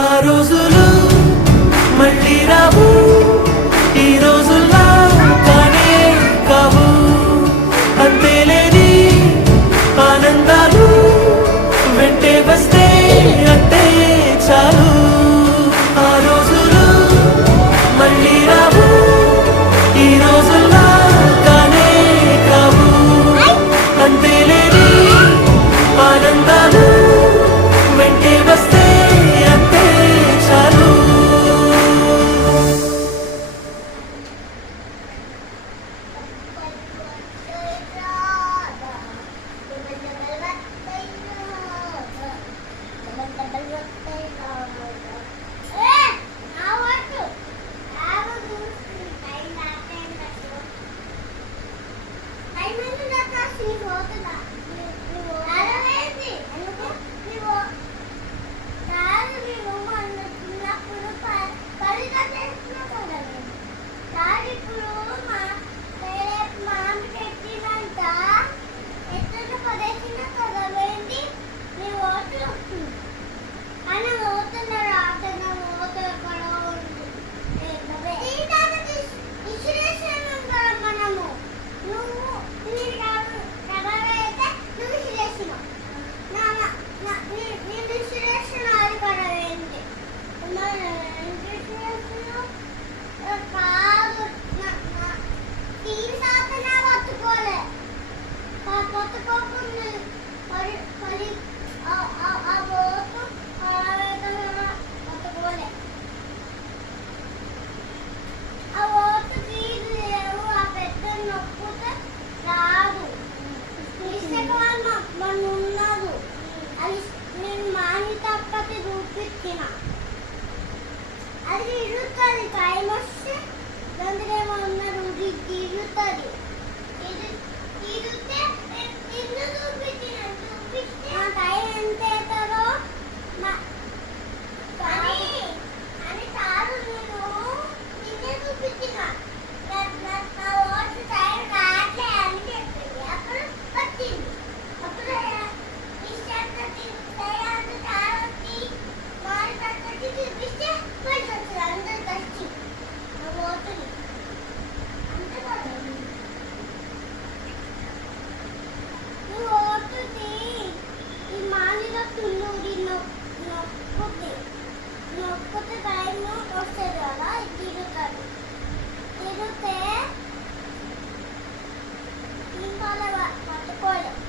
ఆ రోజులు మళ్ళీ రావు, ఈ రోజుల్లా కానే కావు. అంతేలేని ఆనందాలు వెంటే వస్తే అంతే చాలు. ఆ రోజులు మళ్ళీ రావు, ఈ రోజుల్లా కానే కావు. అంతేలేని ఆనందాలు వెంటే వస్తే అంతే చాలు. అది ఇరుగుతుంది, టైం వస్తే దాంట్లో ఏమన్నారు ఇరుగుతుంది. ఇరిగితే ఇల్లు చూపిస్తే ఆ టైం ఎంత అవుతుందో అని కాదు, నేను నిన్నే చూపించిన నా ఓటు టైం రాట్లే అని చెప్పింది. అప్పుడు వచ్చింది, అప్పుడు ఇష్టంతో తయారు మారి పద్ధతి చూపిస్తే పైకి వచ్చింది. అందరు వచ్చి నా ఓటుని అంతే కదా. నువ్వు ఓటుని ఈ మాలిగా తుల్లూరి నొక్కితే టైం వస్తుంది కదా, తిరుగుతుంది. తిరిగితే ఇంకా పట్టుకోలేదు.